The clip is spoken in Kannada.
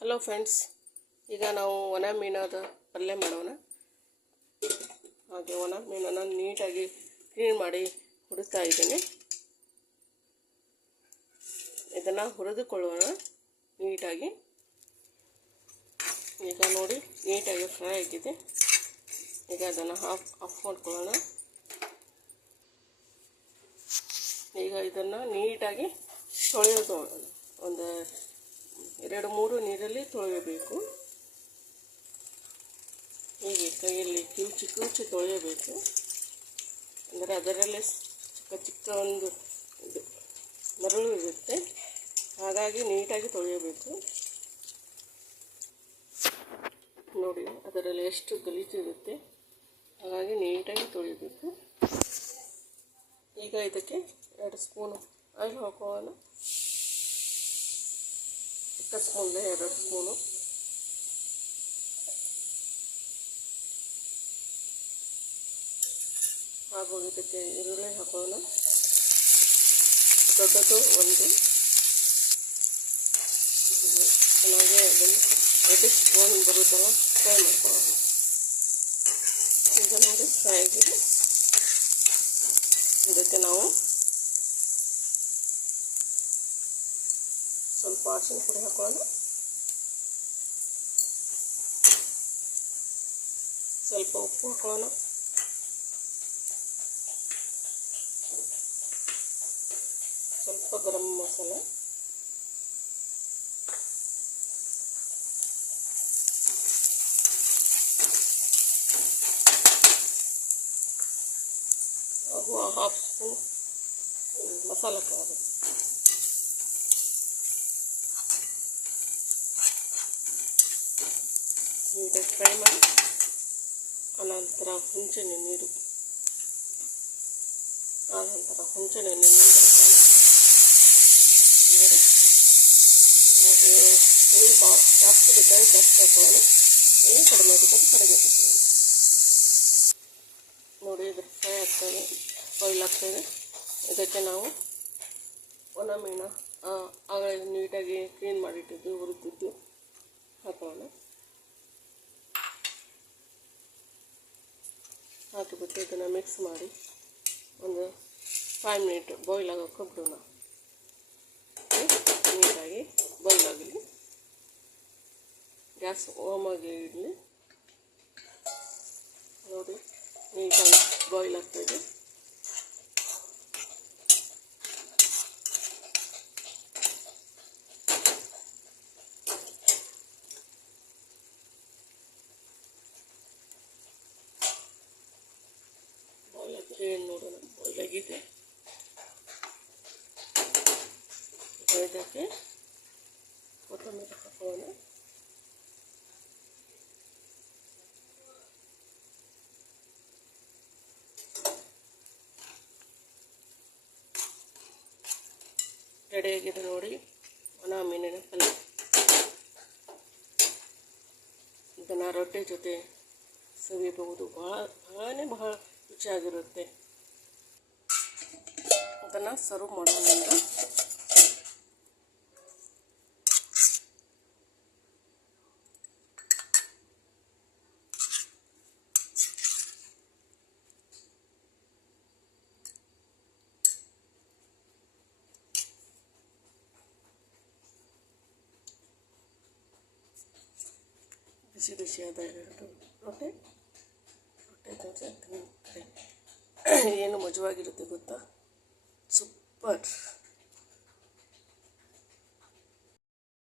ಹಲೋ ಫ್ರೆಂಡ್ಸ್ ಈಗ ನಾವು ಒಣ ಮೀನಾದ ಪಲ್ಯ ಮಾಡೋಣ. ಹಾಗೆ ಒಣ ಮೀನನ್ನು ನೀಟಾಗಿ ಕ್ಲೀನ್ ಮಾಡಿ ಹುಡುಕ್ತಾ ಇದ್ದೀನಿ. ಇದನ್ನು ಹುರಿದುಕೊಳ್ಳೋಣ ನೀಟಾಗಿ. ಈಗ ನೋಡಿ, ನೀಟಾಗಿ ಫ್ರೈ ಆಗಿದೆ. ಈಗ ಅದನ್ನು ಹಾಫ್ ಆಫ್ ಮಾಡ್ಕೊಳ್ಳೋಣ. ಈಗ ಇದನ್ನು ನೀಟಾಗಿ ತೊಳೆಯೋದು ಒಂದು ಎರಡು ಮೂರು ನೀರಲ್ಲಿ ತೊಳೆಯಬೇಕು. ಹೀಗೆ ಕೈಯಲ್ಲಿ ಕಿವುಚಿ ಕಿವುಚಿ ತೊಳೆಯಬೇಕು. ಅಂದರೆ ಅದರಲ್ಲೇ ಚಿಕ್ಕ ಚಿಕ್ಕ ಒಂದು ಇದು ಮರಳು ಇರುತ್ತೆ. ಹಾಗಾಗಿ ನೀಟಾಗಿ ತೊಳೆಯಬೇಕು. ನೋಡಿ, ಅದರಲ್ಲಿ ಎಷ್ಟು ಗಲೀಜಿರುತ್ತೆ ಹಾಗಾಗಿ ನೀಟಾಗಿ ತೊಳೆಯಬೇಕು. ಈಗ ಇದಕ್ಕೆ ಎರಡು ಸ್ಪೂನು ಆಯಿಲ್ ಹಾಕೋಣ. ಚಿಕ್ಕ ಸ್ಪೂನ್ಗೆ ಎರಡು ಸ್ಪೂನು ಹಾಗೂ ಇದಕ್ಕೆ ಈರುಳ್ಳಿ ಹಾಕೋಣ ದೊಡ್ಡದು ಒಂದು ಚೆನ್ನಾಗಿ ಅದನ್ನು ರೆಡಿಶ್ ಸ್ಪೂನ್ ಬರುತ್ತಲ್ಲ ಫ್ರೈ ಮಾಡ್ಕೊಳ್ಳೋಣ ಈಗ ನೋಡಿ ಫ್ರೈ ಆಗಿದೆ ಇದಕ್ಕೆ ನಾವು ಸ್ವಲ್ಪ ಅರಿಶಿನ ಪುಡಿ ಹಾಕೊಳ್ಳೋಣ ಸ್ವಲ್ಪ ಉಪ್ಪು ಹಾಕೊಳ್ಳೋಣ ಸ್ವಲ್ಪ ಗರಂ ಮಸಾಲೆ ಹಾಗೂ ಹಾಫ್ ಸ್ಪೂನ್ ಮಸಾಲೆ ಖಾರ ಫ್ರೈ ಮಾಡಿ ಅನಂತರ ಹುಂಚೆನೆ ನೀರು ಆನಂತರ ಹುಂಚೆನೆ ನೀರು ಹಾಕೋಣ ನೋಡಿ ನಮಗೆ ನೀರು ಬಾ ಜಾಸ್ತಿ ಬೇಕಾದ್ರೆ ಜಾಸ್ತಿ ಹಾಕೊಳ್ಳೋಣ ಏನು ಕಡಿಮೆ ಬೇಕಾದ್ರೆ ಕಡಿಮೆ ಹಾಕೊಳ್ಳೋಣ ನೋಡಿ ಇದು ಫ್ರೈ ಆಗ್ತದೆ ಬಾಯ್ಲ್ ಆಗ್ತದೆ ಇದಕ್ಕೆ ನಾವು ಒಣ ಮೀನು ಆಗಲೇ ನೀಟಾಗಿ ಕ್ಲೀನ್ ಮಾಡಿಟ್ಟಿದ್ದು, ಹುರಿದಿದ್ದು, ಹಾಕೋಣ. ಹಾಕಿಬಿಟ್ಟು ಇದನ್ನು ಮಿಕ್ಸ್ ಮಾಡಿ ಒಂದು ಫೈವ್ ಮಿನಿಟ್ ಬಾಯ್ಲ್ ಆಗೋಕ್ಕೆ ಬಿಡೋಣ. ನೀಟಾಗಿ ಬಾಯ್ಲ್ ಆಗಲಿ. ಗ್ಯಾಸ್ ಓಮಾಗಿ ಇಡಲಿ ನೋಡಿ, ನೀಟಾಗಿ ಬಾಯ್ಲ್ ಆಗ್ತಾಯಿದೆ ಬಾಯ್ಲ್ ಆಗಿದೆ ಏನು ನೋಡೋಣ ಬಾಯ್ಲ್ ಆಗಿದೆ ಇದಕ್ಕೆ ಕೊತ್ತಂಬರಿ ಹಾಕೋಣ ರೆಡಿಯಾಗಿದೆ ನೋಡಿ ಒಣ ಮೀನಿನ ಪಲ್ಯ ಇದನ್ನು ರೊಟ್ಟಿ ಜೊತೆ ಸವಿಯಬಹುದು ಭಾಳ ಬಹಳನೇ ಬಹಳ ರುಚಿಯಾಗಿರುತ್ತೆ ಅದನ್ನು ಸರ್ವ್ ಮಾಡೋದ್ರಿಂದ ಬಿಸಿ ಬಿಸಿಯಾದ ಎರಡು ರೊಟ್ಟಿ ರೊಟ್ಟಿ ದೋಸೆ ಏನು ಮಜವಾಗಿರುತ್ತೆ ಗೊತ್ತಾ? ಸೂಪರ್.